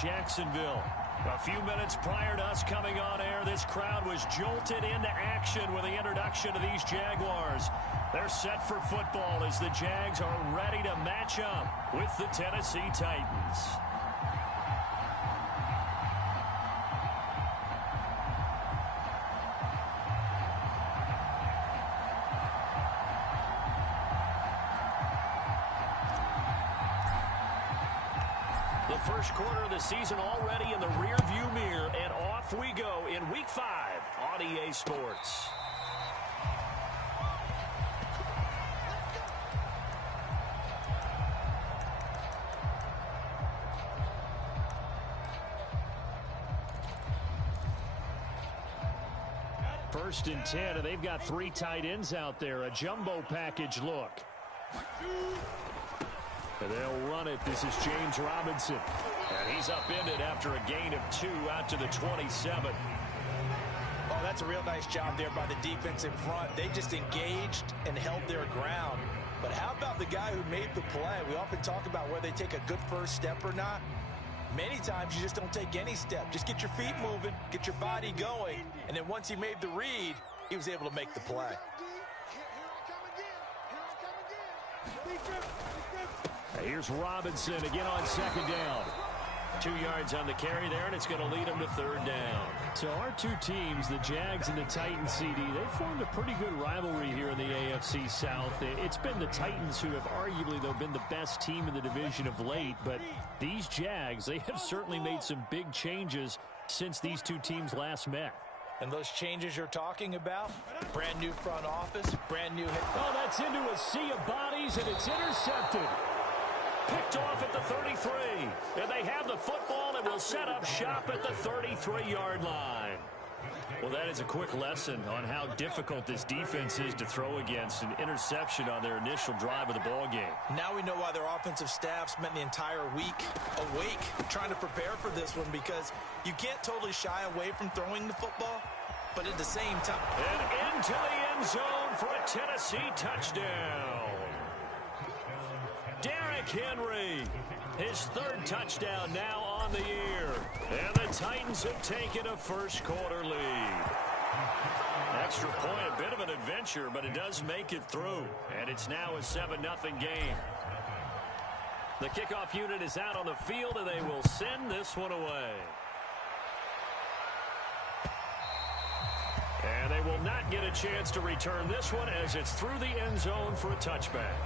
Jacksonville. A few minutes prior to us coming on air, this crowd was jolted into action with the introduction of these Jaguars. They're set for football as the Jags are ready to match up with the Tennessee Titans. The first quarter of the season already in the rearview mirror, and off we go in Week 5 on EA Sports. First and 10, and they've got 3 tight ends out there. A jumbo package look. And they'll run it. This is James Robinson. And he's upended after a gain of 2 out to the 27. Oh, that's a real nice job there by the defense in front. They just engaged and held their ground. But how about the guy who made the play? We often talk about whether they take a good first step or not. Many times you just don't take any step. Just get your feet moving, get your body going, and then once he made the read, he was able to make the play. Here's Robinson again on second down. 2 yards on the carry there, and it's going to lead them to third down. So our two teams, the Jags and the Titans, CD, they've formed a pretty good rivalry here in the AFC South. It's been the Titans who have arguably, though, been the best team in the division of late. But these Jags, they have certainly made some big changes since these two teams last met. And those changes you're talking about, brand new front office, brand new head. Oh, that's into a sea of bodies, and it's intercepted. Picked off at the 33. And they have the football and will set up shop at the 33-yard line. Well, that is a quick lesson on how difficult this defense is to throw against. An interception on their initial drive of the ballgame. Now we know why their offensive staff spent the entire week awake trying to prepare for this one, because you can't totally shy away from throwing the football, but at the same time. And into the end zone for a Tennessee touchdown. Derrick Henry, his 3rd touchdown now on the year. And the Titans have taken a first quarter lead. Extra point, a bit of an adventure, but it does make it through. And it's now a 7-0 game. The kickoff unit is out on the field, and they will send this one away. And they will not get a chance to return this one as it's through the end zone for a touchback.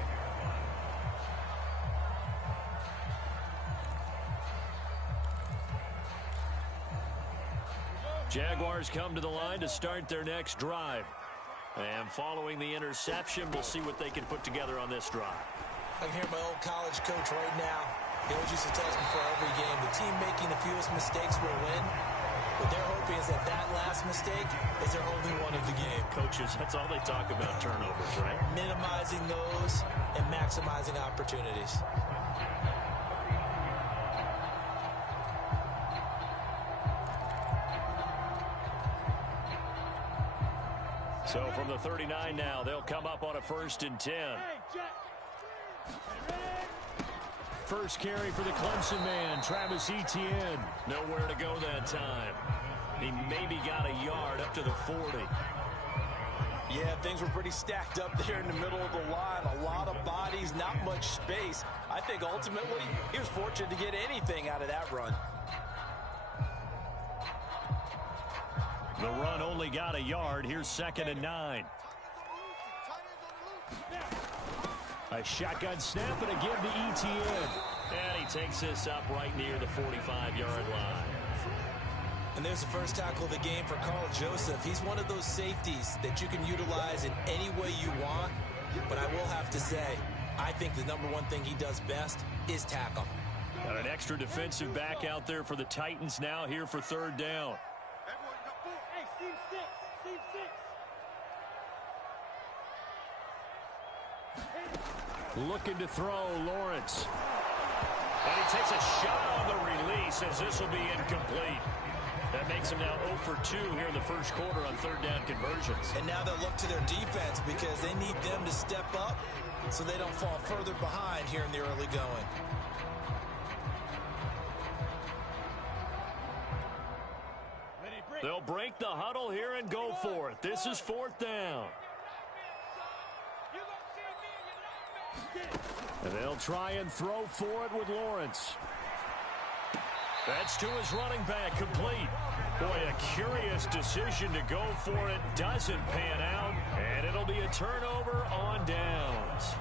Jaguars come to the line to start their next drive. And following the interception, we'll see what they can put together on this drive. I can hear my old college coach right now. He always used to tell us before every game, the team making the fewest mistakes will win. What they're hoping is that last mistake is their only one of the game. Coaches, that's all they talk about, turnovers, right? Minimizing those and maximizing opportunities. So from the 39 now, they'll come up on a 1st and 10. First carry for the Clemson man, Travis Etienne. Nowhere to go that time. He maybe got a yard up to the 40. Yeah, things were pretty stacked up there in the middle of the line. A lot of bodies, not much space. I think ultimately he was fortunate to get anything out of that run. The run only got a yard. Here's 2nd and 9. A shotgun snap and a give to Etienne. And he takes this up right near the 45-yard line. And there's the first tackle of the game for Carl Joseph. He's one of those safeties that you can utilize in any way you want. But I will have to say, I think the number one thing he does best is tackle. Got an extra defensive back out there for the Titans now here for 3rd down. Looking to throw, Lawrence. And he takes a shot on the release as this will be incomplete. That makes him now 0 for 2 here in the first quarter on 3rd down conversions. And now they'll look to their defense because they need them to step up so they don't fall further behind here in the early going. They'll break the huddle here and go for it. This is 4th down. And they'll try and throw for it with Lawrence. That's to his running back, complete. Boy, a curious decision to go for it. Doesn't pan out, and it'll be a turnover on downs.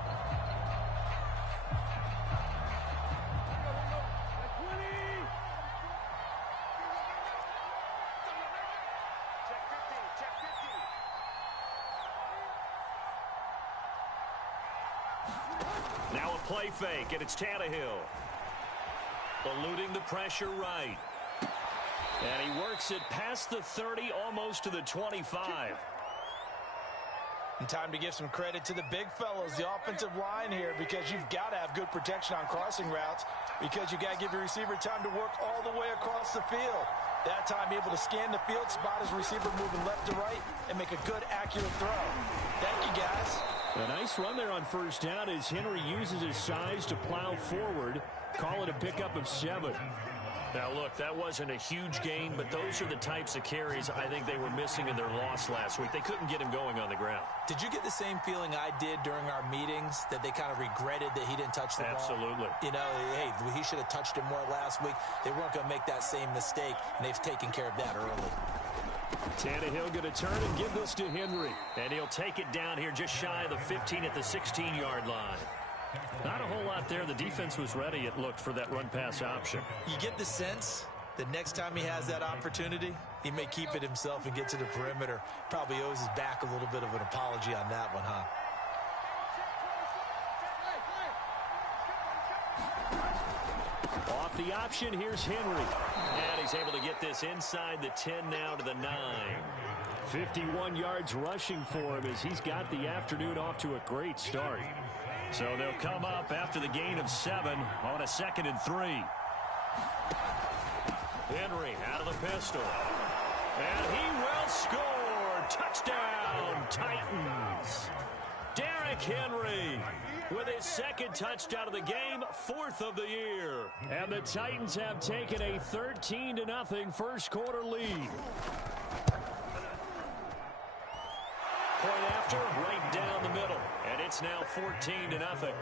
Now a play fake, and it's Tannehill. Eluding the pressure right. And he works it past the 30, almost to the 25. And time to give some credit to the big fellows, the offensive line here, because you've got to have good protection on crossing routes, because you got to give your receiver time to work all the way across the field. That time, able to scan the field, spot his receiver moving left to right, and make a good, accurate throw. Thank you, guys. A nice run there on 1st down as Henry uses his size to plow forward. Call it a pickup of 7. Now, look, that wasn't a huge gain, but those are the types of carries I think they were missing in their loss last week. They couldn't get him going on the ground. Did you get the same feeling I did during our meetings, that they kind of regretted that he didn't touch the ball? Absolutely. You know, hey, he should have touched it more last week. They weren't going to make that same mistake, and they've taken care of that early. Tannehill going to turn and give this to Henry. And he'll take it down here just shy of the 15 at the 16-yard line. Not a whole lot there. The defense was ready, it looked, for that run-pass option. You get the sense that next time he has that opportunity, he may keep it himself and get to the perimeter. Probably owes his back a little bit of an apology on that one, huh? Off the option, here's Henry. And he's able to get this inside the 10 now to the 9. 51 yards rushing for him as he's got the afternoon off to a great start. So they'll come up after the gain of 7 on a 2nd and 3. Henry out of the pistol. And he will score. Touchdown, Titans. Derrick Henry with his 2nd touchdown of the game, 4th of the year. And the Titans have taken a 13-0 first quarter lead. Point after, right down the middle. And it's now 14-0.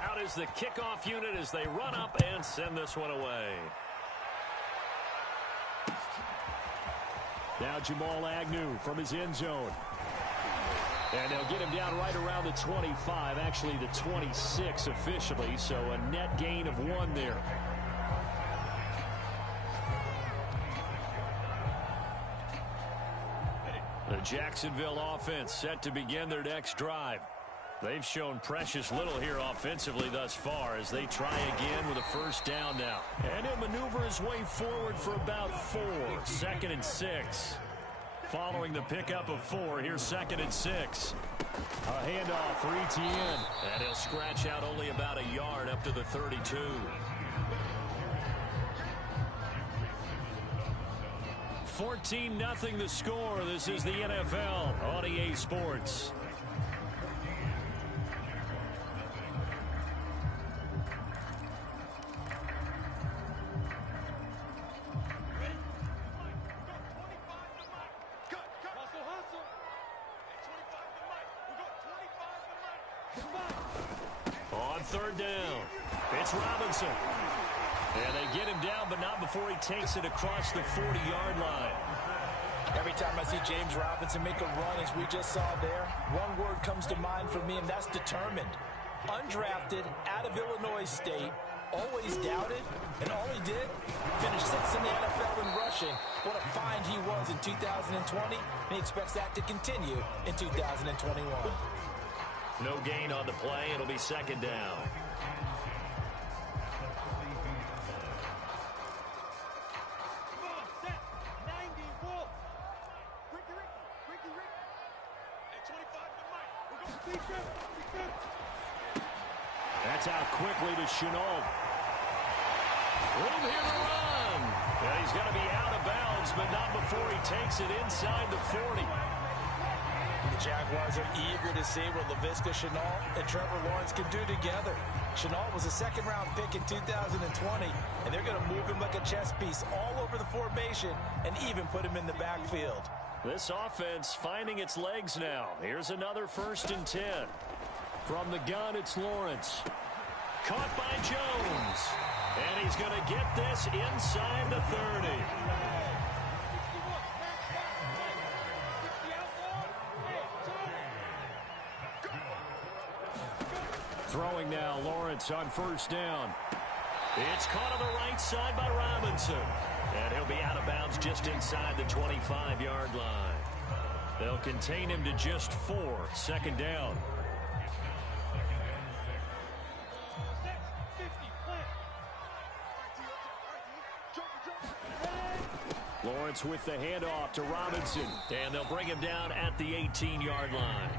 Out is the kickoff unit as they run up and send this one away. Now Jamal Agnew from his end zone. And they'll get him down right around the 25, actually the 26 officially, so a net gain of 1 there. The Jacksonville offense set to begin their next drive. They've shown precious little here offensively thus far as they try again with a 1st down now. And he'll maneuver his way forward for about 4. 2nd and 6. Following the pickup of 4, here's 2nd and 6. A handoff for Etienne. And he'll scratch out only about a yard up to the 32. $14-0 the score. This is the NFL on EA Sports. On 3rd down, it's Robinson. And they get him down, but not before he takes it across the 40-yard line. Every time I see James Robinson make a run, as we just saw there, one word comes to mind for me, and that's determined. Undrafted, out of Illinois State, always doubted, and all he did, finished 6th in the NFL in rushing. What a find he was in 2020, and he expects that to continue in 2021. No gain on the play. It'll be 2nd down. That's out quickly to Chenault. Room here to run. And he's going to be out of bounds, but not before he takes it inside the 40. The Jaguars are eager to see what Laviska Shenault and Trevor Lawrence can do together. Shenault was a second-round pick in 2020, and they're going to move him like a chess piece all over the formation and even put him in the backfield. This offense finding its legs now. Here's another 1st and 10. From the gun, it's Lawrence. Caught by Jones. And he's going to get this inside the 30. Throwing now, Lawrence on 1st down. It's caught on the right side by Robinson. And he'll be out of bounds just inside the 25-yard line. They'll contain him to just 4. 2nd down. Lawrence with the handoff to Robinson. And they'll bring him down at the 18-yard line.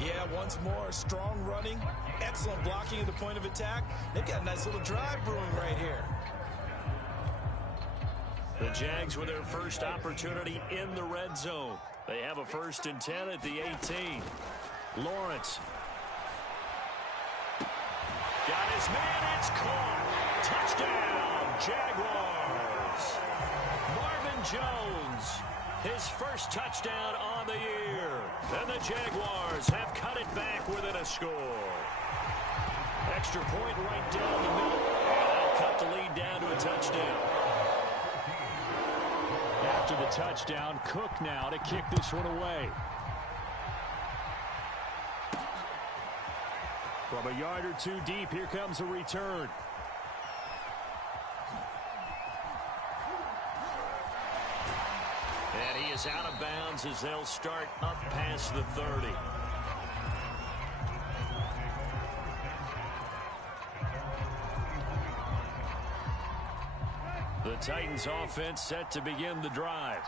Yeah, once more, strong running, excellent blocking at the point of attack. They've got a nice little drive brewing right here. The Jags with their first opportunity in the red zone. They have a 1st and 10 at the 18. Lawrence. Got his man, it's caught. Touchdown, Jaguars. Marvin Jones, his first touchdown on the year. And the Jaguars have cut it back within a score. Extra point right down the middle. And they'll cut the lead down to a touchdown. After the touchdown, Cook now to kick this one away. From a yard or two deep, here comes a return. And he is out of bounds as they'll start up past the 30. The Titans offense set to begin the drive.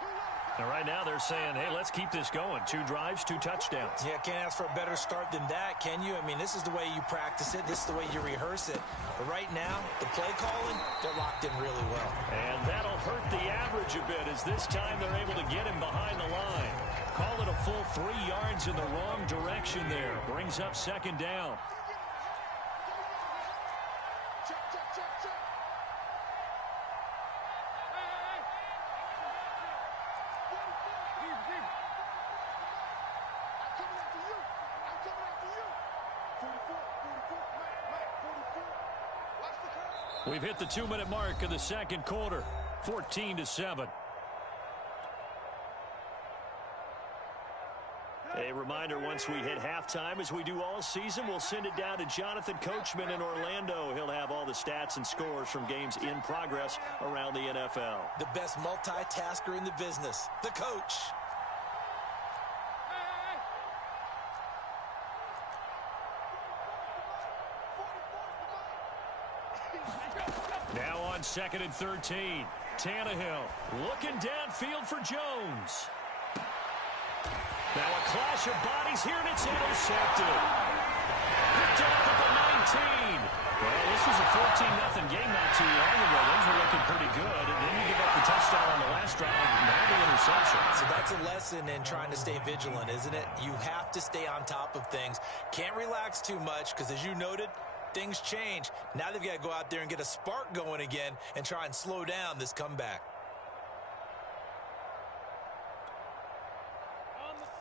And right now they're saying, hey, let's keep this going. 2 drives, 2 touchdowns. Yeah, can't ask for a better start than that, can you? I mean, this is the way you practice it. This is the way you rehearse it. But right now, the play calling, they're locked in really well. And that'll hurt the average a bit as this time they're able to get him behind the line. Call it a full 3 yards in the wrong direction there. Brings up 2nd down. We've hit the 2-minute mark of the 2nd quarter. 14-7. A reminder, once we hit halftime, as we do all season, we'll send it down to Jonathan Coachman in Orlando. He'll have all the stats and scores from games in progress around the NFL. The best multitasker in the business, the coach. Now on 2nd and 13. Tannehill looking downfield for Jones. Now a clash of bodies here, and it's intercepted. Picked off at the 19. Well, this was a 14-0 game not too long ago. Those were looking pretty good. And then you give up the touchdown on the last drive, now the interception. So that's a lesson in trying to stay vigilant, isn't it? You have to stay on top of things. Can't relax too much because, as you noted, things change. Now they've got to go out there and get a spark going again and try and slow down this comeback.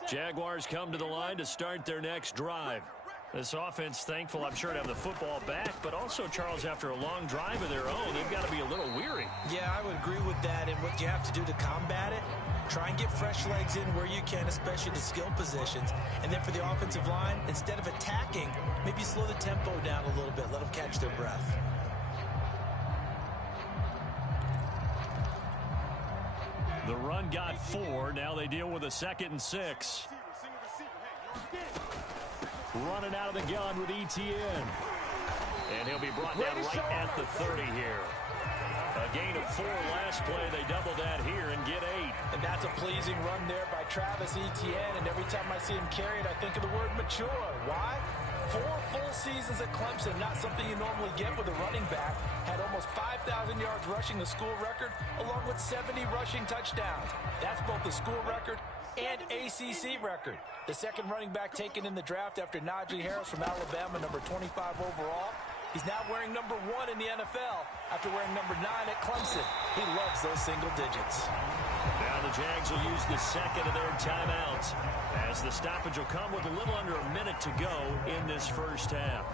Jaguars come to the line to start their next drive. This offense thankful, I'm sure, to have the football back, but also, Charles, after a long drive of their own, they've got to be a little weary. Yeah, I would agree with that, and what you have to do to combat it, try and get fresh legs in where you can, especially the skill positions. And then for the offensive line, instead of attacking, maybe slow the tempo down a little bit, let them catch their breath. The run got 4. Now they deal with a 2nd and 6. Running out of the gun with Etienne. And he'll be brought down right at the 30 here. A gain of 4 last play. They double that here and get 8. And that's a pleasing run there by Travis Etienne. And every time I see him carry it, I think of the word mature. Why? 4 full seasons at Clemson, not something you normally get with a running back. Had almost 5,000 yards rushing, the school record, along with 70 rushing touchdowns. That's both the school record and ACC record. The second running back taken in the draft after Najee Harris from Alabama, number 25 overall. He's now wearing number 1 in the NFL after wearing number 9 at Clemson. He loves those single digits. Now the Jags will use the second of their timeouts, as the stoppage will come with a little under a minute to go in this first half.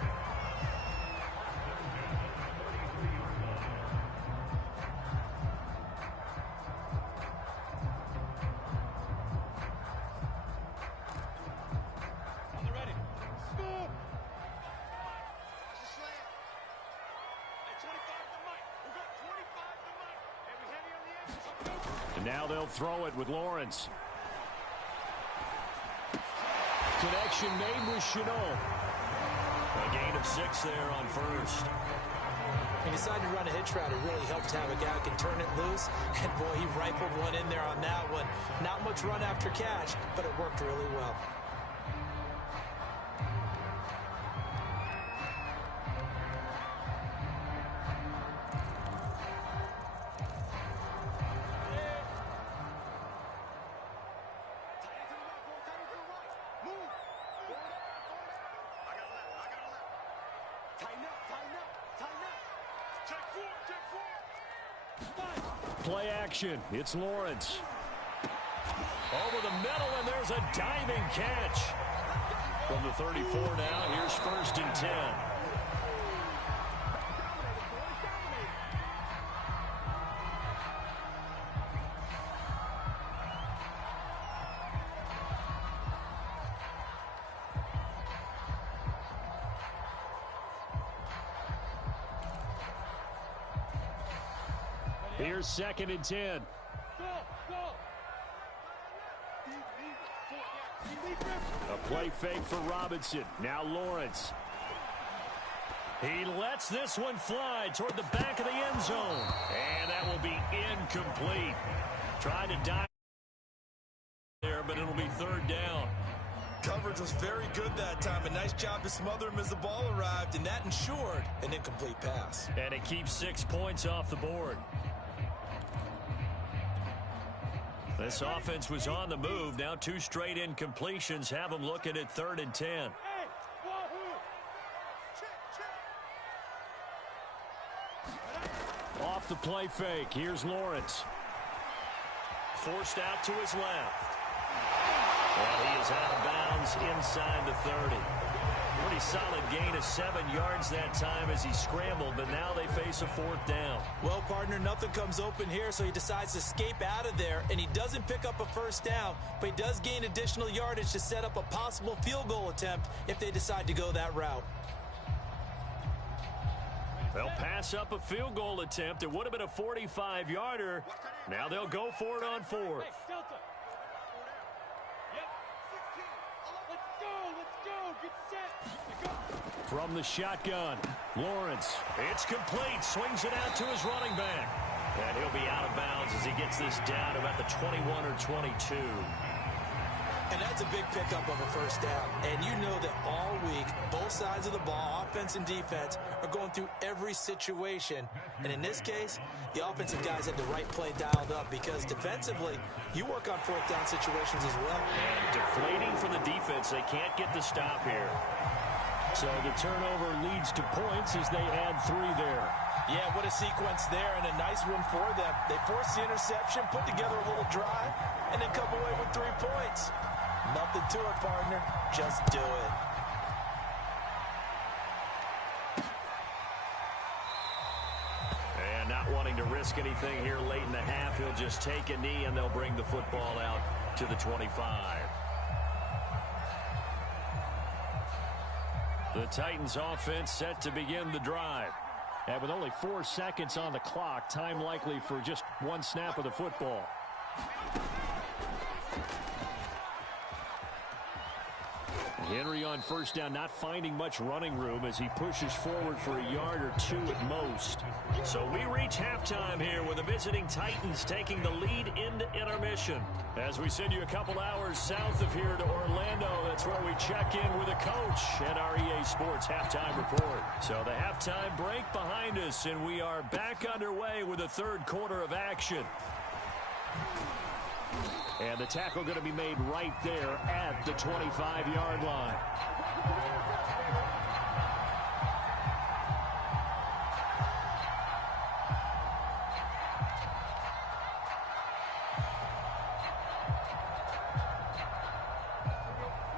And now they'll throw it with Lawrence. Connection made with Chenault. A gain of 6 there on first. He decided to run a hitch route. It really helped to have a guy who can turn it loose. And, boy, he rifled one in there on that one. Not much run after catch, but it worked really well. Play action. It's Lawrence. Over the middle, and there's a diving catch. From the 34 now, here's 1st and 10. Here's 2nd and 10. A play fake for Robinson. Now Lawrence. He lets this one fly toward the back of the end zone. And that will be incomplete. Tried to dive there, but it'll be 3rd down. Coverage was very good that time. A nice job to smother him as the ball arrived, and that ensured an incomplete pass. And it keeps 6 points off the board. This offense was on the move. Now 2 straight incompletions have them looking at 3rd and 10. Off the play fake. Here's Lawrence. Forced out to his left. And he is out of bounds inside the 30. Pretty solid gain of 7 yards that time as he scrambled, but now they face a 4th down. Well, partner, nothing comes open here, so he decides to escape out of there, and he doesn't pick up a 1st down, but he does gain additional yardage to set up a possible field goal attempt if they decide to go that route. They'll pass up a field goal attempt. It would have been a 45-yarder. Now they'll go for it on 4th. From the shotgun, Lawrence. It's complete. Swings it out to his running back. And he'll be out of bounds as he gets this down about the 21 or 22. And that's a big pickup of a 1st down. And you know that all week, both sides of the ball, offense and defense, are going through every situation. And in this case, the offensive guys had the right play dialed up because defensively, you work on 4th down situations as well. And deflating for the defense. They can't get the stop here. So the turnover leads to points as they add 3 there. Yeah, what a sequence there, and a nice one for them. They force the interception, put together a little drive, and then come away with 3 points. Nothing to it, partner. Just do it. And not wanting to risk anything here late in the half, he'll just take a knee, and they'll bring the football out to the 25. The Titans offense set to begin the drive. And with only 4 seconds on the clock, time likely for just 1 snap of the football. Henry on 1st down, not finding much running room as he pushes forward for a yard or 2 at most. So we reach halftime here with the visiting Titans taking the lead into intermission. As we send you a couple hours south of here to Orlando, that's where we check in with a coach at our EA Sports Halftime Report. So the halftime break behind us, and we are back underway with the 3rd quarter of action. And the tackle going to be made right there at the 25-yard line.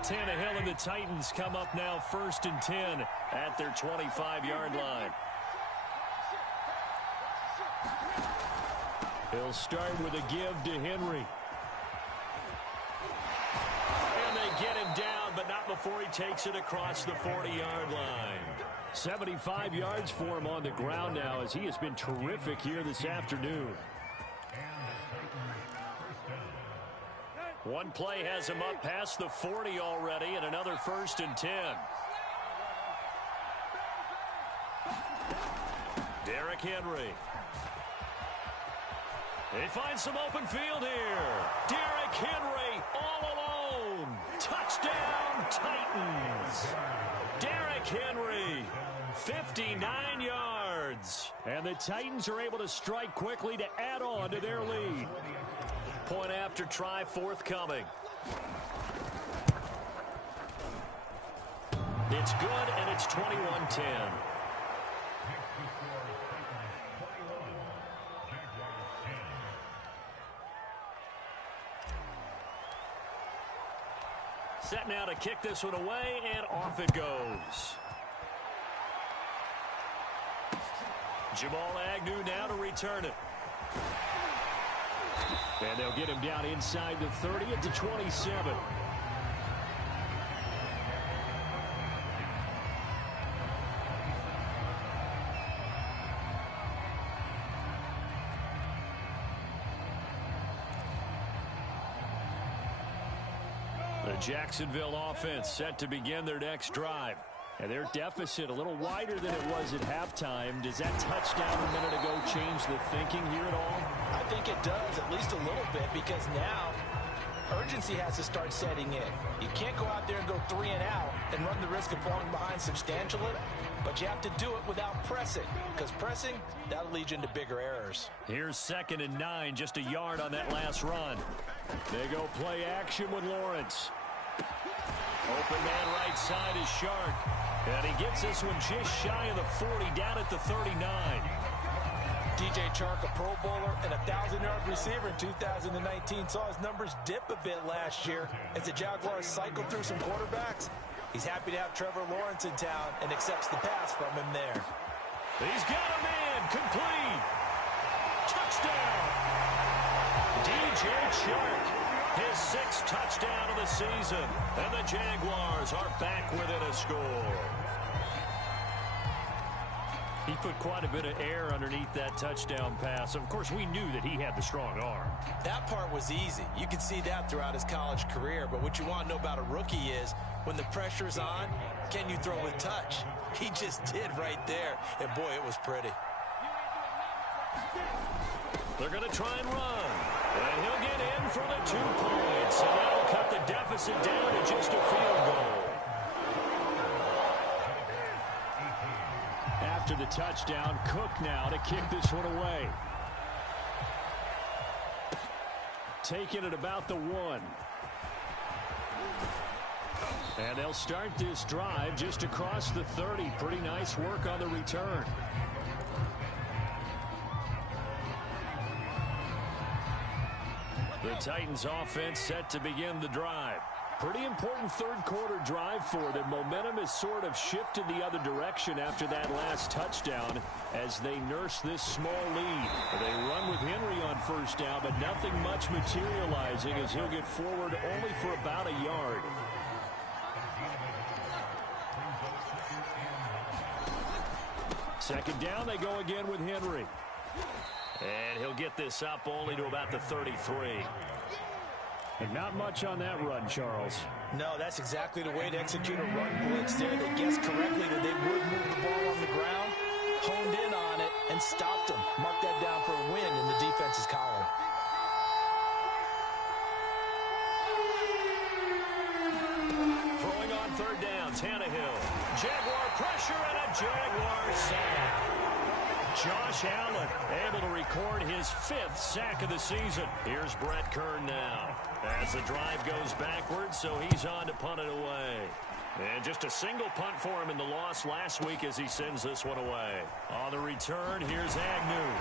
Tannehill and the Titans come up now 1st and 10 at their 25-yard line. He'll start with a give to Henry. And they get him down, but not before he takes it across the 40-yard line. 75 yards for him on the ground now, as he has been terrific here this afternoon. One play has him up past the 40 already, and another 1st and 10. Derrick Henry. He finds some open field here. Derrick Henry all alone. Touchdown, Titans. Derrick Henry, 59 yards. And the Titans are able to strike quickly to add on to their lead. Point after try forthcoming. It's good, and it's 21-10. Set now to kick this one away, and off it goes. Jamal Agnew now to return it. And they'll get him down inside the 30 at the 27. The Jacksonville offense set to begin their next drive. And their deficit a little wider than it was at halftime. Does that touchdown a minute ago change the thinking here at all? I think it does, at least a little bit, because now urgency has to start setting in. You can't go out there and go 3 and out and run the risk of falling behind substantially, but you have to do it without pressing, because pressing, that'll lead you into bigger errors. Here's 2nd and 9, just a yard on that last run. They go play action with Lawrence. Open man right side is Shark. And he gets this one just shy of the 40, down at the 39. DJ Chark, a Pro Bowler and a 1,000-yard receiver in 2019, saw his numbers dip a bit last year as the Jaguars cycled through some quarterbacks. He's happy to have Trevor Lawrence in town and accepts the pass from him there. He's got a man, complete. Touchdown. DJ Chark. His 6th touchdown of the season, and the Jaguars are back within a score. He put quite a bit of air underneath that touchdown pass. Of course, we knew that he had the strong arm. That part was easy. You could see that throughout his college career, but what you want to know about a rookie is when the pressure's on, can you throw with touch? He just did right there, and boy, it was pretty. They're going to try and run. And he'll get in for the 2 points. And that'll cut the deficit down to just a field goal. After the touchdown, Cook now to kick this one away. Taking it about the 1. And they'll start this drive just across the 30. Pretty nice work on the return. The Titans offense set to begin the drive. Pretty important 3rd quarter drive for them. Momentum has sort of shifted the other direction after that last touchdown as they nurse this small lead. They run with Henry on 1st down, but nothing much materializing as he'll get forward only for about a yard. Second down, they go again with Henry. And he'll get this up only to about the 33. And not much on that run, Charles. No, that's exactly the way to execute a run blitz there. They guessed correctly that they would move the ball on the ground, honed in on it, and stopped them. Mark that down for a win in the defense's column. Throwing on 3rd down, Tannehill. Jaguar pressure and a Jaguar sack. Josh Allen able to record his 5th sack of the season. Here's Brett Kern now as the drive goes backwards, so he's on to punt it away. And just a single punt for him in the loss last week as he sends this one away. On the return, here's Agnew.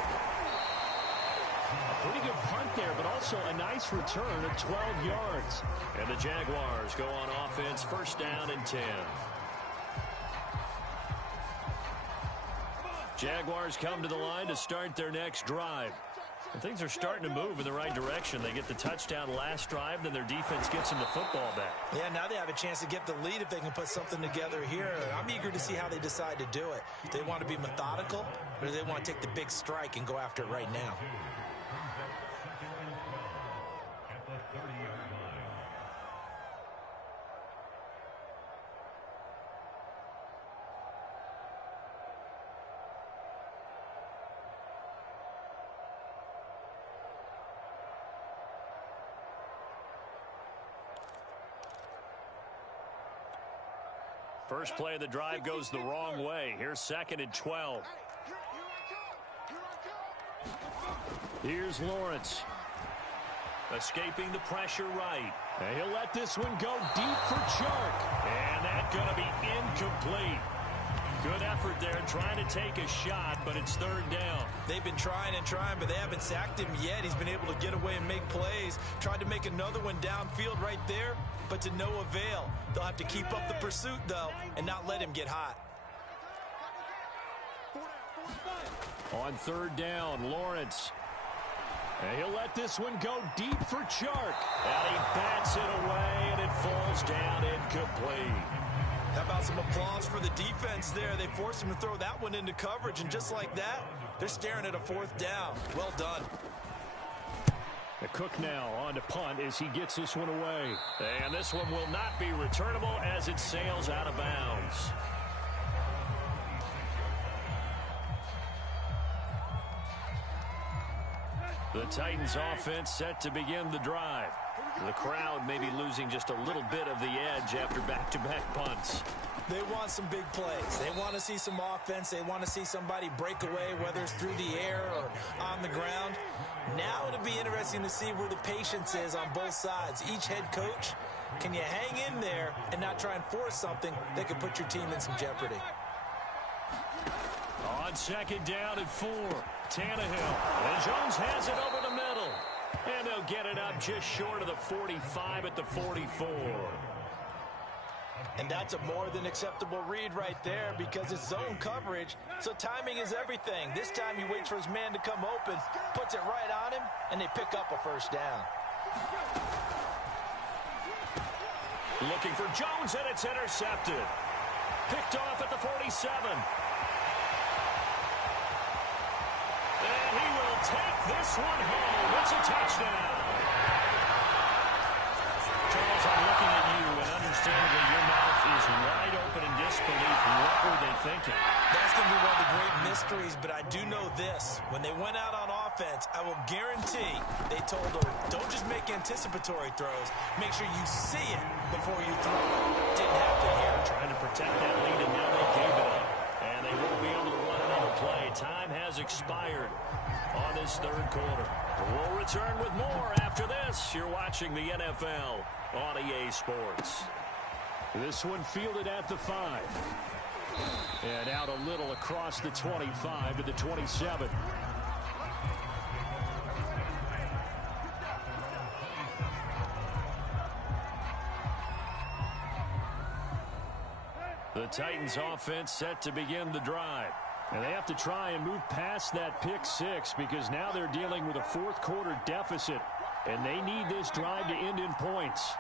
A pretty good punt there, but also a nice return of 12 yards. And the Jaguars go on offense, first down and 10. Jaguars come to the line to start their next drive. And things are starting to move in the right direction. They get the touchdown last drive, then their defense gets them the football back. Yeah, now they have a chance to get the lead if they can put something together here. I'm eager to see how they decide to do it. Do they want to be methodical, or do they want to take the big strike and go after it right now? First play of the drive goes the wrong way. Here's 2nd and 12. Here's Lawrence. Escaping the pressure right. And he'll let this one go deep for Chark. And that's going to be incomplete. Good effort there trying to take a shot, but it's 3rd down. They've been trying and trying, but they haven't sacked him yet. He's been able to get away and make plays. Tried to make another one downfield right there, but to no avail. They'll have to keep up the pursuit, though, and not let him get hot. On 3rd down, Lawrence. And he'll let this one go deep for Chark. And he bats it away, and it falls down incomplete. How about some applause for the defense there? They forced him to throw that one into coverage, and just like that, they're staring at a 4th down. Well done. The Cook now on to punt as he gets this one away. And this one will not be returnable as it sails out of bounds. The Titans offense set to begin the drive. The crowd may be losing just a little bit of the edge after back-to-back punts. They want some big plays. They want to see some offense. They want to see somebody break away, whether it's through the air or on the ground. Now it'll be interesting to see where the patience is on both sides. Each head coach, can you hang in there and not try and force something that could put your team in some jeopardy? On 2nd down and 4, Tannehill. And Jones has it over the middle. And they'll get it up just short of the 45 at the 44. And that's a more than acceptable read right there because it's zone coverage, so timing is everything. This time he waits for his man to come open, puts it right on him, and they pick up a 1st down. Looking for Jones, and it's intercepted. Picked off at the 47. And he will take this one home. It's a touchdown. Charles, I'm looking at you, and understandably your mouth is wide open in disbelief. What were they thinking? That's going to be one of the great mysteries, but I do know this. When they went out on offense, I will guarantee they told them, don't just make anticipatory throws. Make sure you see it before you throw it. Didn't happen here. Trying to protect that lead, and now they gave it up. And they won't be able to run another play. Time has expired on this 3rd quarter. We'll return with more after this. You're watching the NFL on EA Sports. This one fielded at the 5. And out a little across the 25 to the 27. The Titans offense set to begin the drive. And they have to try and move past that pick 6 because now they're dealing with a 4th quarter deficit. And they need this drive to end in points.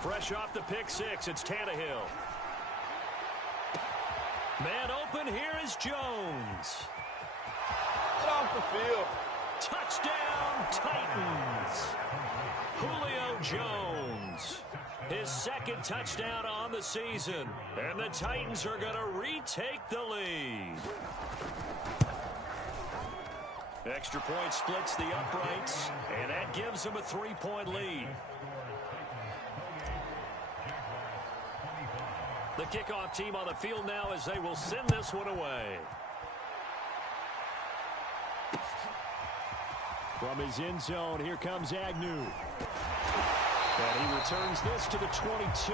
Fresh off the pick 6, it's Tannehill. Man open, here is Jones. Get off the field. Touchdown, Titans. Julio Jones. His 2nd touchdown on the season. And the Titans are going to retake the lead. Extra point splits the uprights, and that gives them a 3-point lead. The kickoff team on the field now as they will send this one away. From his end zone, here comes Agnew. And he returns this to the 22.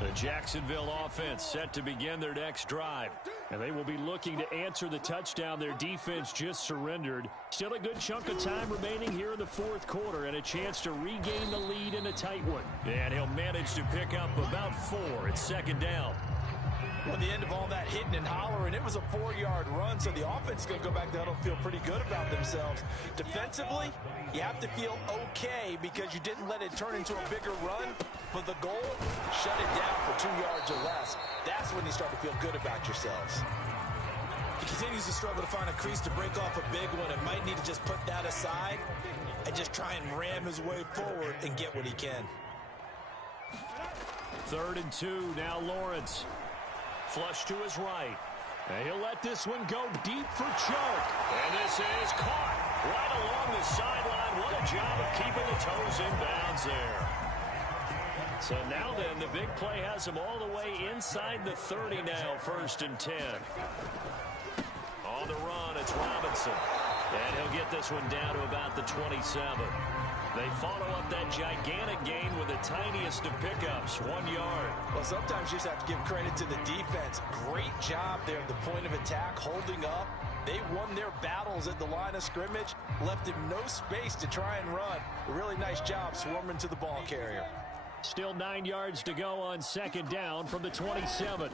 The Jacksonville offense set to begin their next drive. And they will be looking to answer the touchdown their defense just surrendered. Still a good chunk of time remaining here in the fourth quarter and a chance to regain the lead in a tight one. And he'll manage to pick up about 4 at second down. Well, at the end of all that hitting and hollering, it was a 4-yard run, so the offense is going to go back there and feel pretty good about themselves. Defensively, you have to feel okay because you didn't let it turn into a bigger run, but the goal, shut it down for 2 yards or less. That's when you start to feel good about yourselves. He continues to struggle to find a crease to break off a big one and might need to just put that aside and just try and ram his way forward and get what he can. 3rd and 2, now Lawrence. Flush to his right. And he'll let this one go deep for Chark. And this is caught right along the sideline. What a job of keeping the toes in bounds there. So now then, the big play has him all the way inside the 30 now, 1st and 10. On the run, it's Robinson. And he'll get this one down to about the 27. They follow up that gigantic gain with the tiniest of pickups, 1 yard. Well, sometimes you just have to give credit to the defense. Great job there at the point of attack, holding up. They won their battles at the line of scrimmage, left him no space to try and run. A really nice job swarming to the ball carrier. Still 9 yards to go on 2nd down from the 27.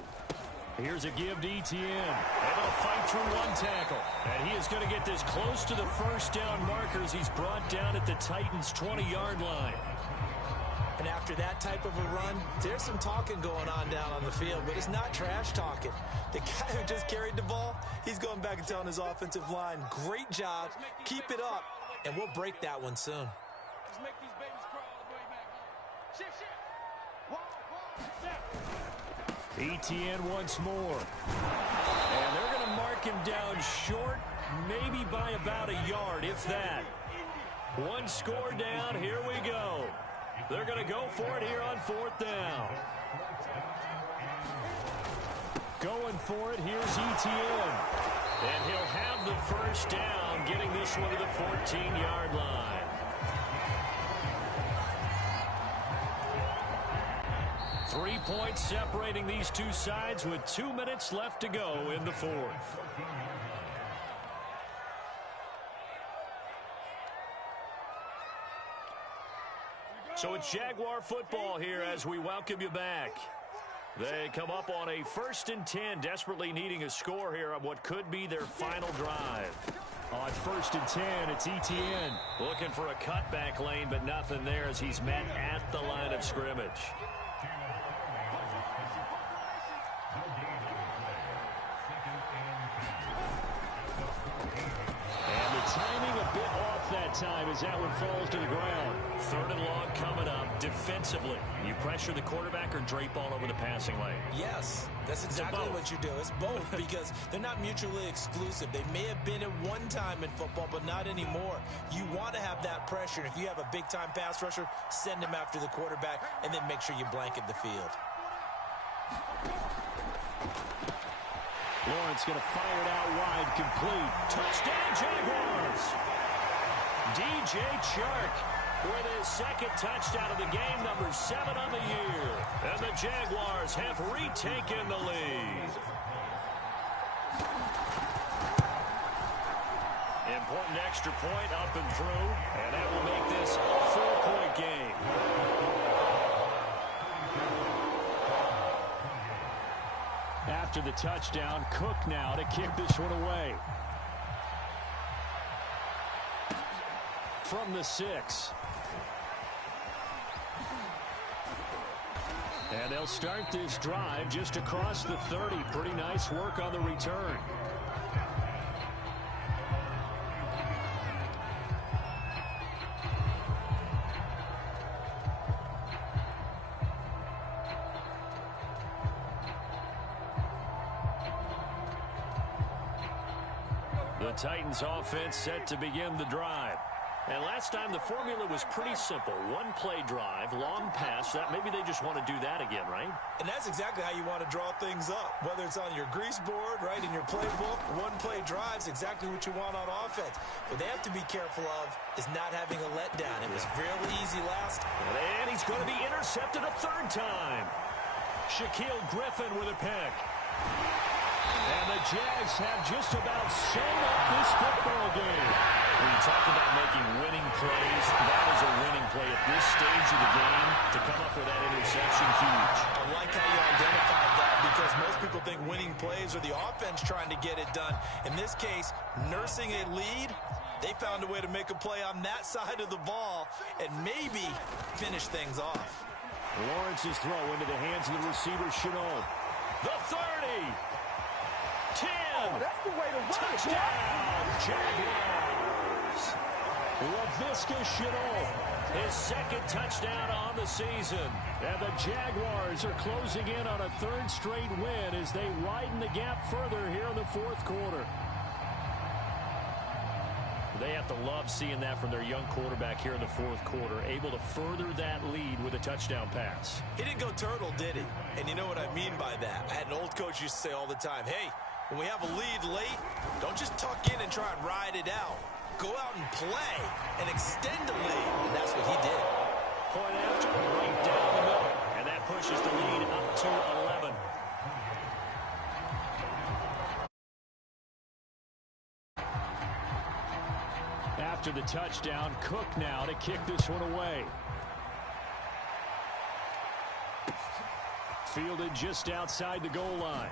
Here's a give to Etienne. Able to fight through 1 tackle. And he is going to get this close to the 1st down markers. He's brought down at the Titans' 20-yard line. And after that type of a run, there's some talking going on down on the field, but it's not trash talking. The guy who just carried the ball, he's going back and telling his offensive line, great job, keep it up, and we'll break that one soon. Let's make these babies crawl all the way back. Shift. Etienne once more. And they're going to mark him down short, maybe by about a yard, if that. 1 score down, here we go. They're going to go for it here on 4th down. Going for it, here's Etienne. And he'll have the 1st down, getting this one to the 14-yard line. 3 points separating these two sides with 2 minutes left to go in the 4th. So it's Jaguar football here as we welcome you back. They come up on a 1st and 10, desperately needing a score here on what could be their final drive. On 1st and 10, it's Etienne. Looking for a cutback lane, but nothing there as he's met at the line of scrimmage. And the timing a bit off that time as that one falls to the ground. 3rd and long coming up. Defensively, you pressure the quarterback or drape all over the passing lane? Yes, that's exactly what you do. It's both because they're not mutually exclusive. They may have been at one time in football, but not anymore. You want to have that pressure. If you have a big-time pass rusher, send him after the quarterback, and then make sure you blanket the field. Lawrence going to fire it out wide, complete. Touchdown, Jaguars! DJ Chark with his 2nd touchdown of the game, number 7 on the year. And the Jaguars have retaken the lead. Important extra point up and through, and that will make this a 4-point game. After the touchdown, Cook now to kick this one away. From the 6. And they'll start this drive just across the 30. Pretty nice work on the return. The Titans offense set to begin the drive. And last time the formula was pretty simple. One play drive, long pass. That maybe they just want to do that again, right? And that's exactly how you want to draw things up. Whether it's on your grease board, right, in your playbook, one play drive's exactly what you want on offense. What they have to be careful of is not having a letdown. It was really easy last. And he's going to be intercepted a third time. Shaquille Griffin with a pick. And the Jags have just about sewn up this football game. When you talk about making winning plays, that is a winning play at this stage of the game. To come up with that interception, huge. I like how you identified that because most people think winning plays are the offense trying to get it done. In this case, nursing a lead, they found a way to make a play on that side of the ball and maybe finish things off. Lawrence's throw into the hands of the receiver, Chenault. The 30. 10. That's the way to run. Touchdown, Jaguars. LaVisca Chenault, his second touchdown on the season. And the Jaguars are closing in on a third straight win as they widen the gap further here in the fourth quarter. They have to love seeing that from their young quarterback here in the fourth quarter, able to further that lead with a touchdown pass. He didn't go turtle, did he? And you know what I mean by that. I had an old coach used to say all the time, hey, when we have a lead late, don't just tuck in and try and ride it out. Go out and play and extend the lead. And that's what he did. Point after, right down the middle. And that pushes the lead up to 11. After the touchdown, Cook now to kick this one away. Fielded just outside the goal line.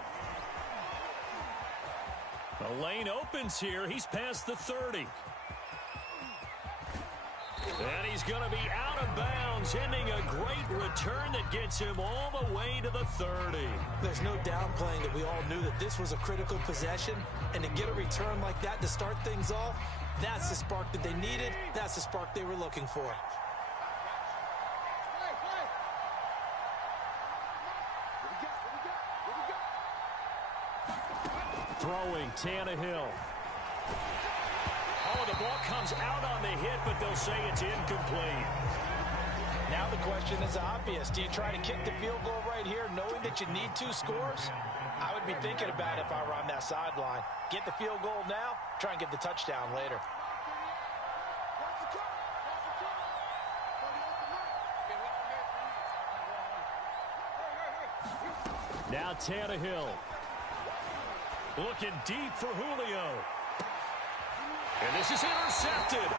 The lane opens here. He's past the 30. And he's going to be out of bounds, ending a great return that gets him all the way to the 30. There's no downplaying that we all knew that this was a critical possession. And to get a return like that to start things off, that's the spark that they needed. That's the spark they were looking for. Throwing, Tannehill. Oh, the ball comes out on the hit, but they'll say it's incomplete. Now the question is obvious. Do you try to kick the field goal right here knowing that you need 2 scores? I would be thinking about it if I were on that sideline. Get the field goal now, try and get the touchdown later. Now Tannehill. Looking deep for Julio. And this is intercepted.